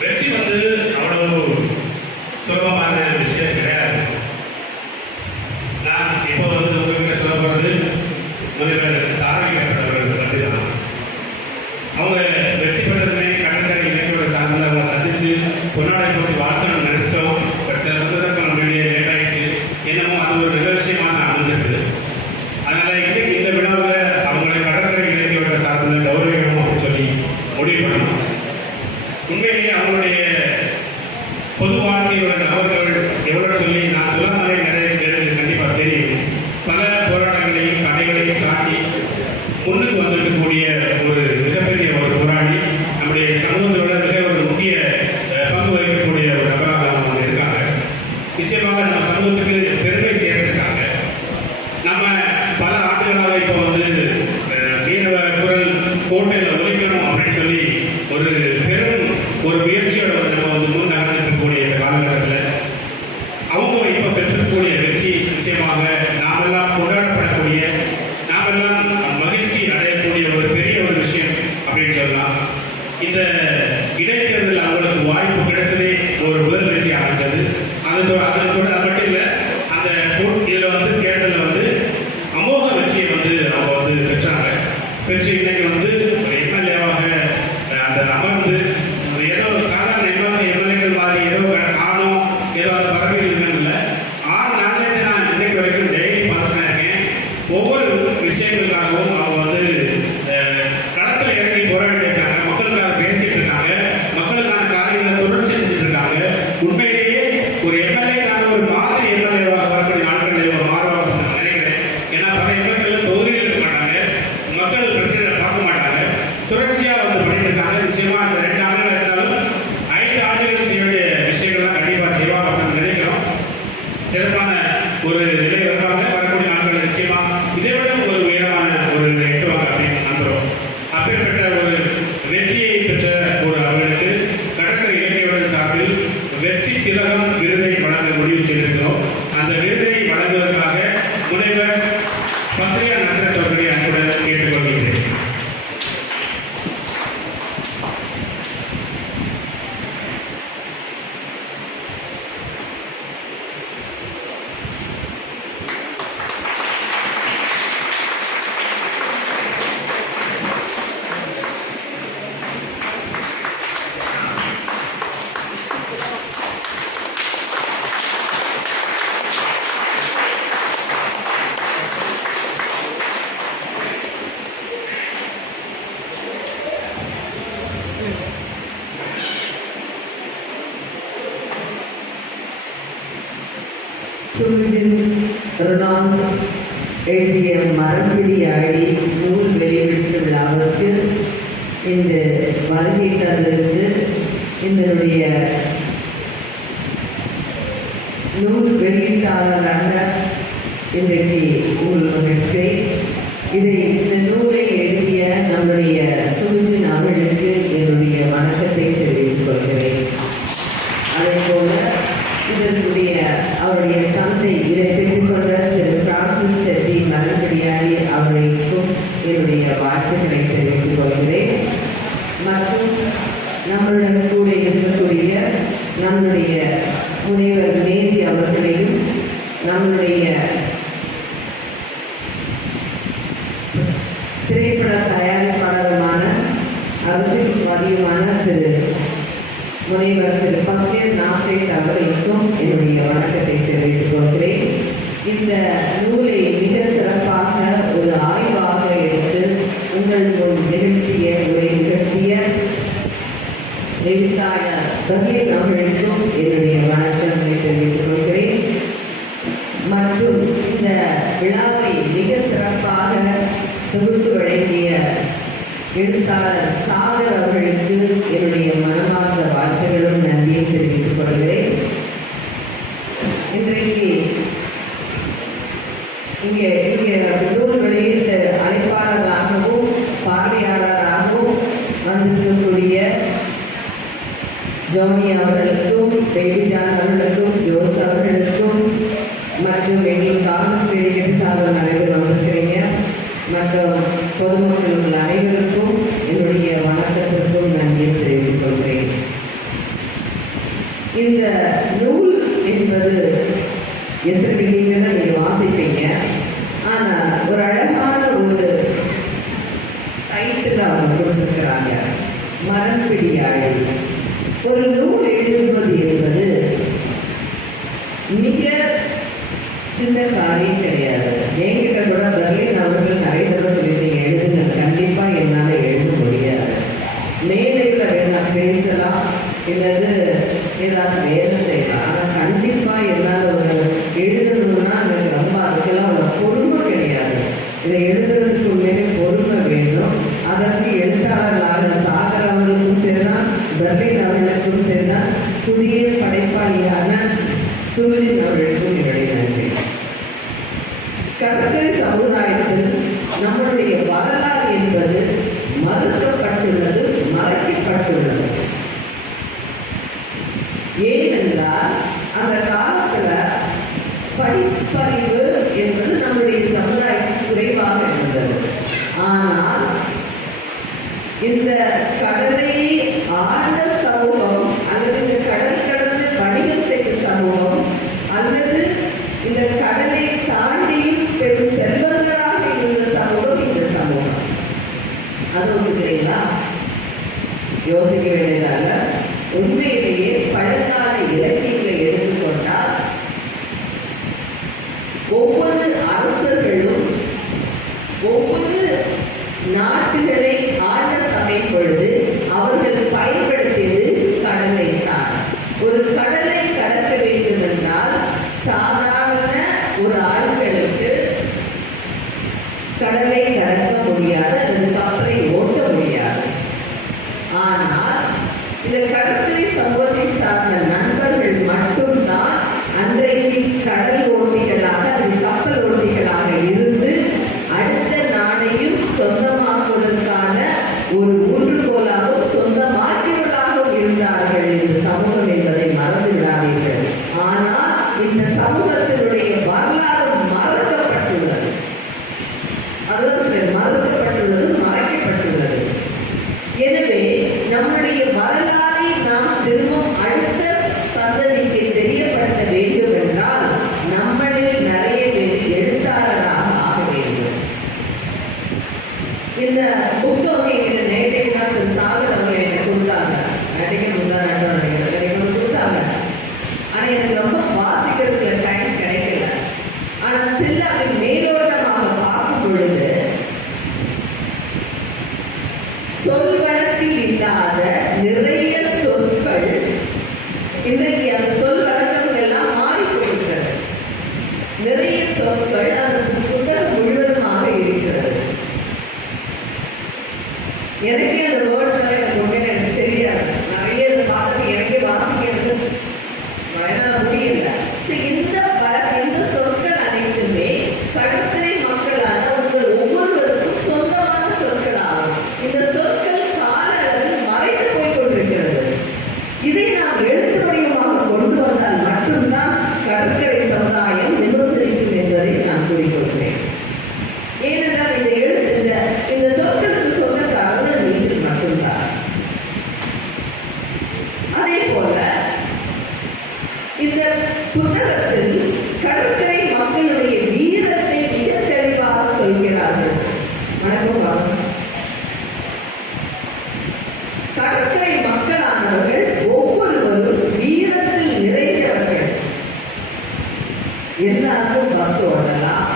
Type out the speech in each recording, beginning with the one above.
வெற்றி வந்து அவ்வளவு சுலபமான விஷயம் கிடையாது. நான் இப்போ வந்து உங்ககிட்ட சொல்ல போகிறது முனைவர் நிச்சயமா இதை விட ஒரு உயரமான ஒரு சுருஜின் ரொனால்ட் எழுதிய மரப்பிடி அடி நூல் வெளியீட்டு விழாவிற்கு இன்று வருகை தந்திருந்து இதனுடைய நூல் வெளியீட்டாளராக இன்றைக்கு உங்களுக்கு இருக்கிறேன் இதை இந்த நூலை எழுதிய நம்முடைய சுருஜின் அவர்களுக்கு என்னுடைய வணக்கத்தை தெரிவித்துக் கொள்கிறேன். அதே போல இதனுடைய அவருடைய தந்தை இதை பெற்றுக்கொண்ட திரு பிரான்சிஸ் செட்டி மரபடியாடி அவருக்கும் என்னுடைய வாழ்த்துக்களை தெரிவித்துக் கொள்கிறேன். மற்றும் நம்மளுடன் கூட இருக்கக்கூடிய நம்முடைய முனைவர் மேதி அவர்களையும் நம்முடைய திரைப்பட தயாரிப்பாளருமான அரசியல்வாதியுமான திரு முனைவர் திரு பசியர் நாசேத் அவர்களுக்கும் என்னுடைய இந்த நூலை மிக சிறப்பாக ஒரு ஆய்வாக எடுத்து உங்கள் முன் நிகழ்த்திய உரை நிகழ்த்திய எழுத்தாளர் பர்லின் அவர்களுக்கும் என்னுடைய வணக்கங்களை தெரிவித்துக் கொள்கிறேன். மற்றும் இந்த விழாவை மிக சிறப்பாக தொகுத்து வழங்கிய எழுத்தாளர் சாகர் அவர்களுக்கு ஜோனி அவர்களுக்கும் பேபிஜான் அவர்களுக்கும் ஜோஸ் அவர்களுக்கும் மற்றும் எங்கள் காங்கிரஸ் பேரிகை சார்பில் நிறைய வந்திருக்கிறீங்க. மற்றும் பொதுமக்கள் உள்ள அனைவருக்கும் என்னுடைய வணக்கத்திற்கும் நன்றியை தெரிவித்துக் கொள்கிறேன். இந்த நூல் என்பது எத்தனை நீங்கள் தான் நீங்கள் வாசிப்பீங்க. ஆனால் ஒரு அழகான ஒரு டைட்டில் அவங்க கொடுத்துருக்கிறாங்க. மரப்பிடி அழகு ஏனென்றால் அந்த காலத்துல படிப்பறிவு என்பது நம்முடைய சமுதாயத்தில் குறைவாக இருந்தது. ஆனால் இந்த கடலை ஆழ்ந்த சமூகம் அல்லது இந்த கடல் கடந்து வணிகம் செய்த சமூகம் அல்லது இந்த கடலை தாண்டி பெரும் செல்வங்களாக இருந்த சமூகம் இந்த சமூகம். அது ஒன்றுங்களா யோசிக்க வேண்டியதாக உண்மையிலேயே பழங்கால இலக்கியங்களை எடுத்துக்கொண்டால் ஒவ்வொரு அரசர்களும் ஒவ்வொரு நாட்டுகளை ஆட்ட சமயம் பொழுது அவர்கள் பயன்படுத்தியது கடலை தான். ஒரு கடலை கடக்க வேண்டும் என்றால் சாதாரண ஒரு ஆட்களுக்கு கடலை Ele é. கடற்கரை மக்களானவர்கள் ஒவ்வொருவரும் வீரத்தில் நிறைந்தவர்கள். எல்லாருக்கும் பஸ் ஓட்டலாம்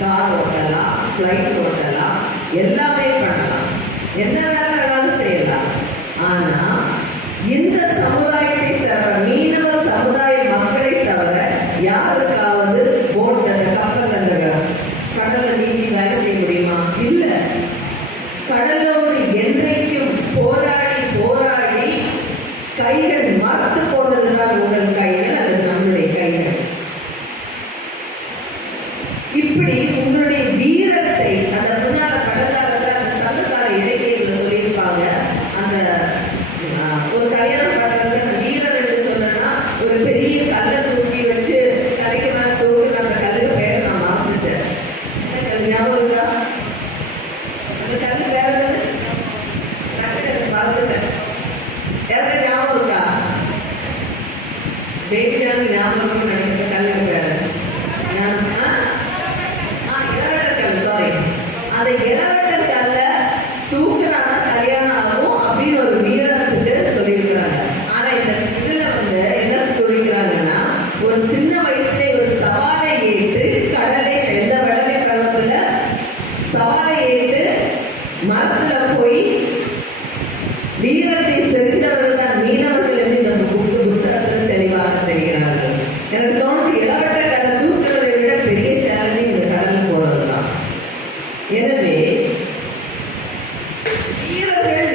கார் ஓட்டலாம் ஃப்ளைட் ஓட்டலாம் எல்லாமே என்ன வீரர்கள்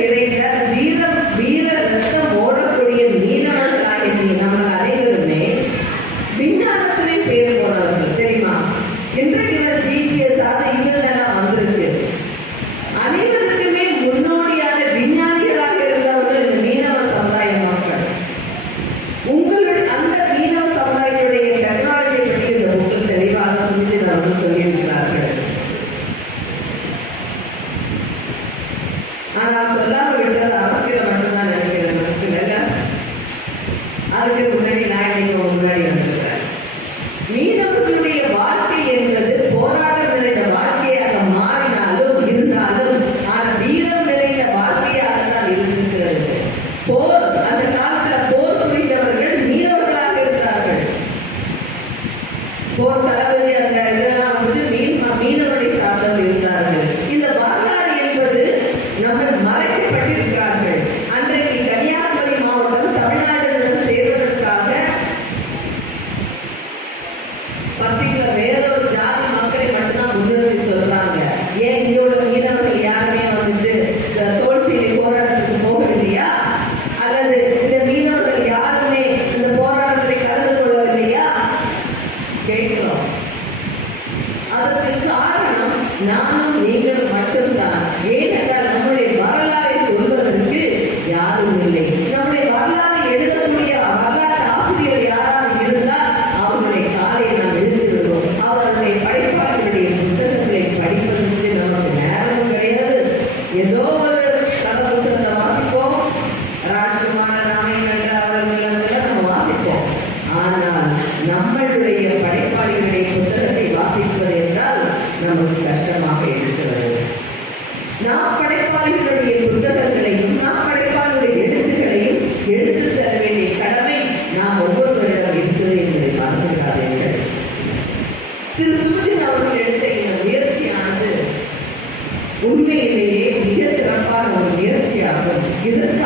திரு சுபஜன் அவர்கள் எடுத்த இந்த முயற்சியானது உண்மையிலேயே மிக சிறப்பான ஒரு முயற்சியாகும். இதற்கு